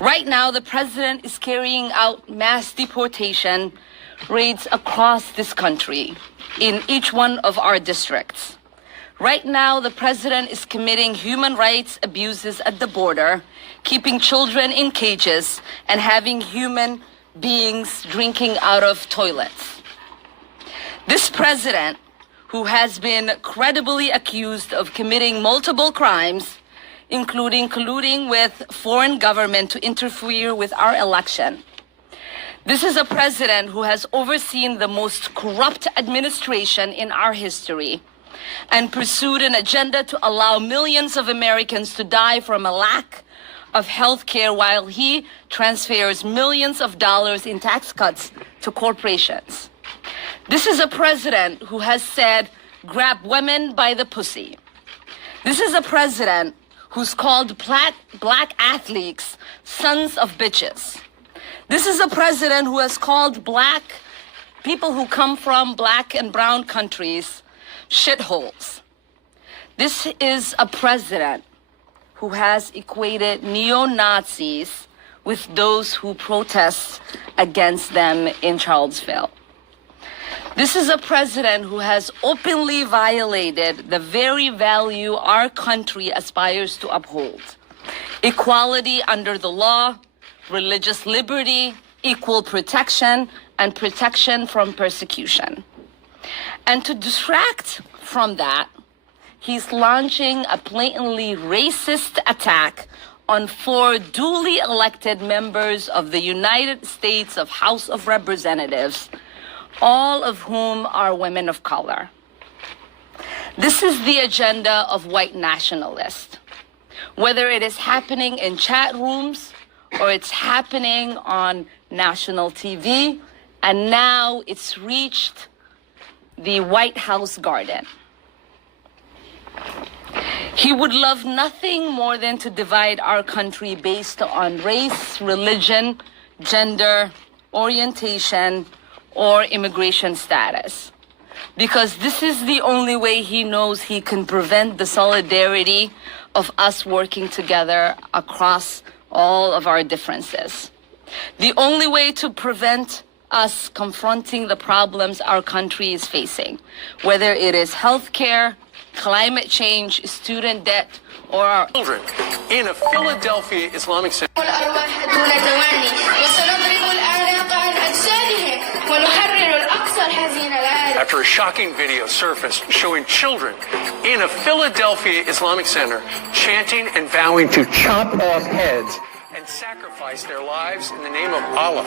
Right now, the president is carrying out mass deportation raids across this country in each one of our districts. Right now, the president is committing human rights abuses at the border, keeping children in cages, and having human beings drinking out of toilets. This president, who has been credibly accused of committing multiple crimes, including colluding with foreign government to interfere with our election. This is a president who has overseen the most corrupt administration in our history and pursued an agenda to allow millions of Americans to die from a lack of health care while he transfers millions of dollars in tax cuts to corporations. This is a president who has said, grab women by the pussy. This is a president who's called black athletes sons of bitches. This is a president who has called black people who come from black and brown countries shitholes. This is a president who has equated neo-Nazis with those who protest against them in Charlottesville. This is a president who has openly violated the very value our country aspires to uphold: equality under the law, religious liberty, equal protection, and protection from persecution. And to distract from that, he's launching a blatantly racist attack on 4 duly elected members of the United States House of Representatives, all of whom are women of color. This is the agenda of white nationalists. Whether it is happening in chat rooms or it's happening on national TV, and now it's reached the White House garden. He would love nothing more than to divide our country based on race, religion, gender, orientation, or immigration status. Because this is the only way he knows he can prevent the solidarity of us working together across all of our differences. The only way to prevent us confronting the problems our country is facing, whether it is healthcare, climate change, student debt, or our children in a Philadelphia Islamic Center. After a shocking video surfaced showing children in a Philadelphia Islamic center chanting and vowing to chop off heads and sacrifice their lives in the name of Allah.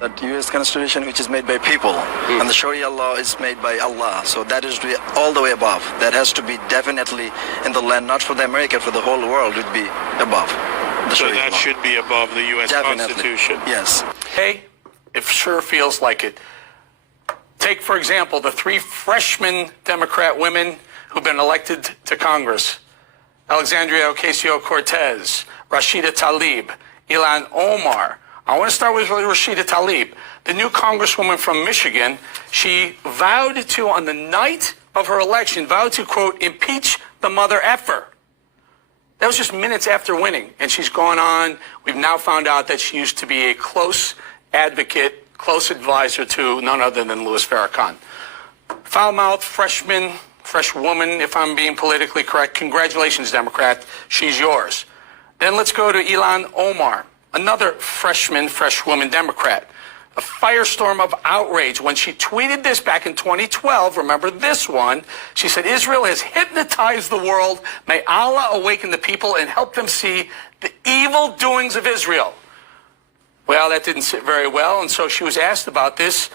That U.S. Constitution, which is made by people, and the Sharia law is made by Allah. So that is all the way above. That has to be definitely in the land, not for the America, for the whole world, would be above. the So Sharia that law. should be above the U.S. Definitely. Constitution. Yes. Hey, it sure feels like it. Take, for example, the 3 freshman Democrat women who've been elected to Congress. Alexandria Ocasio-Cortez, Rashida Tlaib, Ilhan Omar. I want to start with Rashida Tlaib, the new congresswoman from Michigan. She vowed to, on the night of her election, vowed to, quote, impeach the mother effer. That was just minutes after winning, and she's gone on. We've now found out that she used to be a close advocate, close advisor to none other than Louis Farrakhan. Foul-mouthed fresh woman, if I'm being politically correct. Congratulations, Democrat. She's yours. Then let's go to Ilhan Omar, another fresh woman Democrat. A firestorm of outrage when she tweeted this back in 2012. Remember this one? She said, Israel has hypnotized the world. May Allah awaken the people and help them see the evil doings of Israel. Well, that didn't sit very well, and so she was asked about this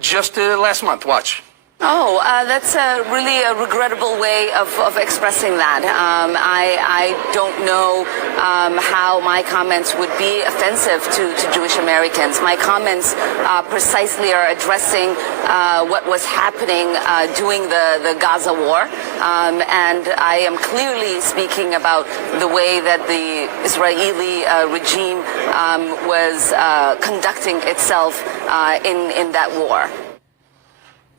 just last month. Watch. Oh, that's really a regrettable way of expressing that. I don't know how my comments would be offensive to Jewish Americans. My comments precisely are addressing what was happening during the Gaza war. And I am clearly speaking about the way that the Israeli regime was conducting itself in that war.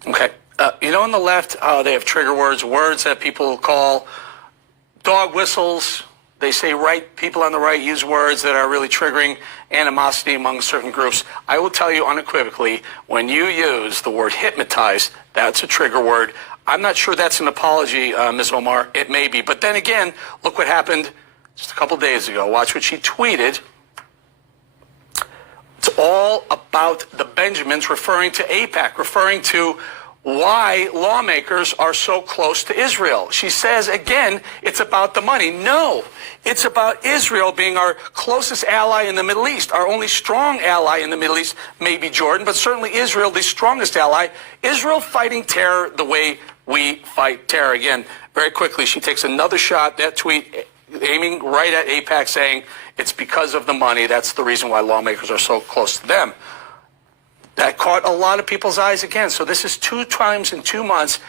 Okay. On the left, they have trigger words that people call dog whistles. They say people on the right use words that are really triggering animosity among certain groups. I will tell you unequivocally, when you use the word hypnotized, that's a trigger word. I'm not sure that's an apology, Ms. Omar. It may be. But then again, look what happened just a couple days ago. Watch what she tweeted. It's all about the Benjamins, referring to AIPAC, referring to why lawmakers are so close to Israel. She says, again, it's about the money. No, it's about Israel being our closest ally in the Middle East. Our only strong ally in the Middle East may be Jordan, but certainly Israel, the strongest ally. Israel fighting terror the way we fight terror. Again, very quickly, she takes another shot, that tweet aiming right at AIPAC, saying it's because of the money. That's the reason why lawmakers are so close to them. That caught a lot of people's eyes again. So this is 2 times in 2 months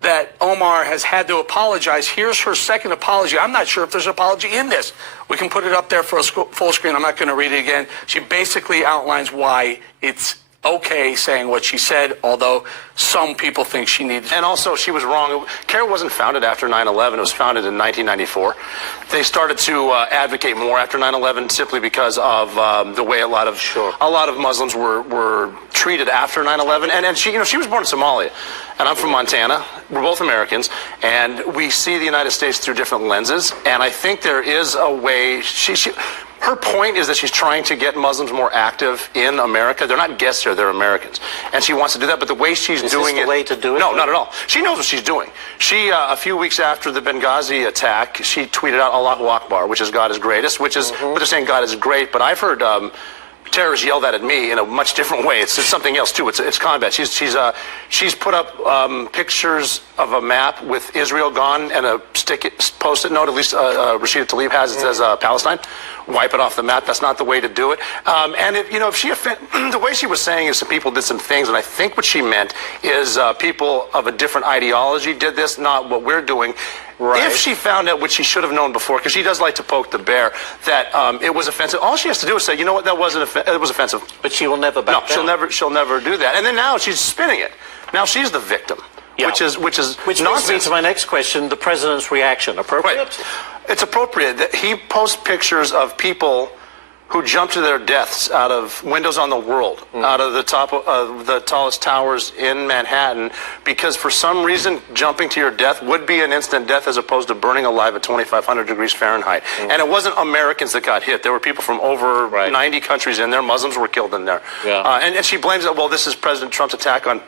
that Omar has had to apologize. Here's her second apology. I'm not sure if there's an apology in this. We can put it up there for a full screen. I'm not going to read it again. She basically outlines why it's okay saying what she said, although some people think she needs. And also, she was wrong. CARE wasn't founded after 9/11. It was founded in 1994. They started to advocate more after 9/11 simply because of the way a lot of Muslims were treated after 9/11. And she was born in Somalia, and I'm from Montana. We're both Americans, and we see the United States through different lenses. And I think there is a way. Her point is that she's trying to get Muslims more active in America. They're not guests here, they're Americans. And she wants to do that, but the way she's doing it... Is this the way to do it? No, not at all. She knows what she's doing. She, a few weeks after the Benghazi attack, she tweeted out Allahu Akbar, which is God is greatest, which is, but they're saying God is great, but I've heard terrorists yell that at me in a much different way. It's something else too. It's combat. She's put up pictures of a map with Israel gone and a post-it note. At least Rashida Tlaib has. It says Palestine. Wipe it off the map. That's not the way to do it. And if she the way she was saying is some people did some things, and I think what she meant is people of a different ideology did this, not what we're doing. Right. If she found out what she should have known before, because she does like to poke the bear, that it was offensive, all she has to do is say, you know what, that wasn't it was offensive. But she will never back down. She'll never do that. And then now she's spinning it. Now she's the victim, which is Which nonsense. brings me to my next question: the president's reaction. Appropriate? Right. It's appropriate that he posts pictures of people who jumped to their deaths out of windows on the world, out of the top of the tallest towers in Manhattan, because for some reason jumping to your death would be an instant death as opposed to burning alive at 2,500 degrees Fahrenheit. And it wasn't Americans that got hit. There were people from over 90 countries in there. Muslims were killed in there. Yeah. And she blames it, well, this is President Trump's attack on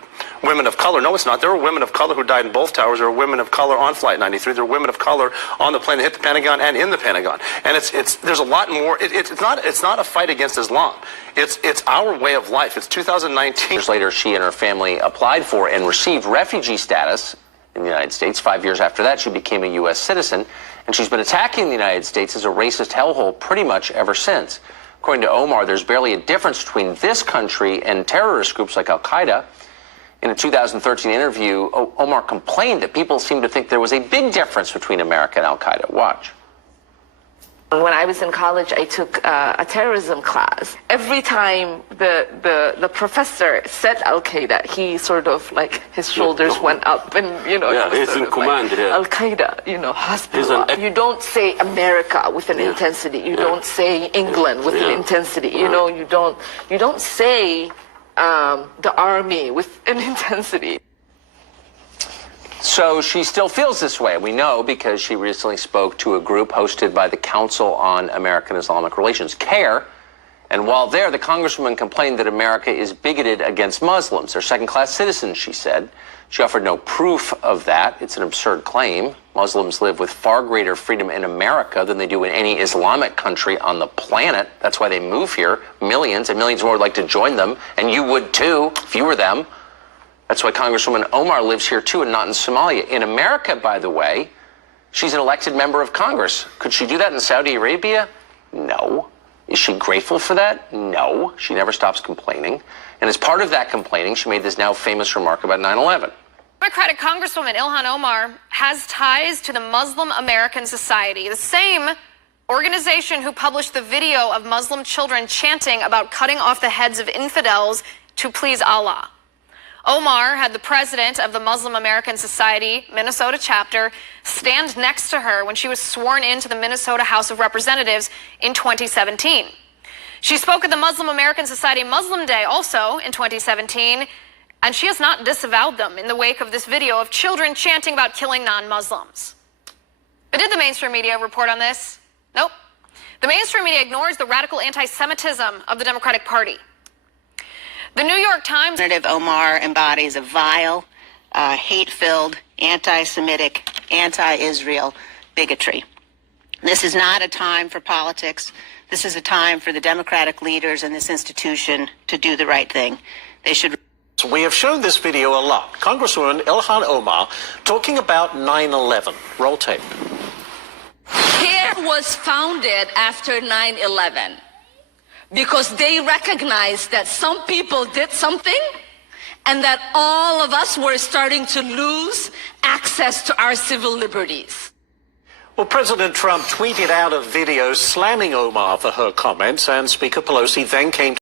women of color. No, it's not. There were women of color who died in both towers. There were women of color on Flight 93. There were women of color on the plane that hit the Pentagon and in the Pentagon. And there's a lot more. It's not a fight against Islam. It's our way of life. It's 2019. Years later, she and her family applied for and received refugee status in the United States. 5 years after that, she became a U.S. citizen And she's been attacking the United States as a racist hellhole pretty much ever since. According to Omar, there's barely a difference between this country and terrorist groups like Al-Qaeda. In a 2013 interview, Omar complained that people seem to think there was a big difference between America and Al-Qaeda. Watch. When I was in college, I took a terrorism class. Every time the professor said Al-Qaeda, he sort of like his shoulders went up, and he's in command here. Al-Qaeda, Hezbollah. You don't say America with an intensity. You don't say England with an intensity. You don't say the army with an intensity. So she still feels this way. We know because she recently spoke to a group hosted by the Council on American Islamic Relations, CARE. And while there, the congresswoman complained that America is bigoted against Muslims. They're second-class citizens, she said. She offered no proof of that. It's an absurd claim. Muslims live with far greater freedom in America than they do in any Islamic country on the planet. That's why they move here. Millions and millions more would like to join them. And you would too, if you were them. That's why Congresswoman Omar lives here too and not in Somalia. In America, by the way, she's an elected member of Congress. Could she do that in Saudi Arabia? No. Is she grateful for that? No. She never stops complaining. And as part of that complaining, she made this now famous remark about 9/11. Democratic Congresswoman Ilhan Omar has ties to the Muslim American Society, the same organization who published the video of Muslim children chanting about cutting off the heads of infidels to please Allah. Omar had the president of the Muslim American Society, Minnesota chapter, stand next to her when she was sworn into the Minnesota House of Representatives in 2017. She spoke at the Muslim American Society Muslim Day also in 2017, and she has not disavowed them in the wake of this video of children chanting about killing non-Muslims. But did the mainstream media report on this? Nope. The mainstream media ignores the radical anti-Semitism of the Democratic Party. The New York Times... Representative Omar embodies a vile, hate-filled, anti-Semitic, anti-Israel bigotry. This is not a time for politics. This is a time for the Democratic leaders in this institution to do the right thing. They should... We have shown this video a lot. Congresswoman Ilhan Omar talking about 9/11. Roll tape. CARE was founded after 9/11. Because they recognized that some people did something and that all of us were starting to lose access to our civil liberties. Well, President Trump tweeted out a video slamming Omar for her comments, and Speaker Pelosi then came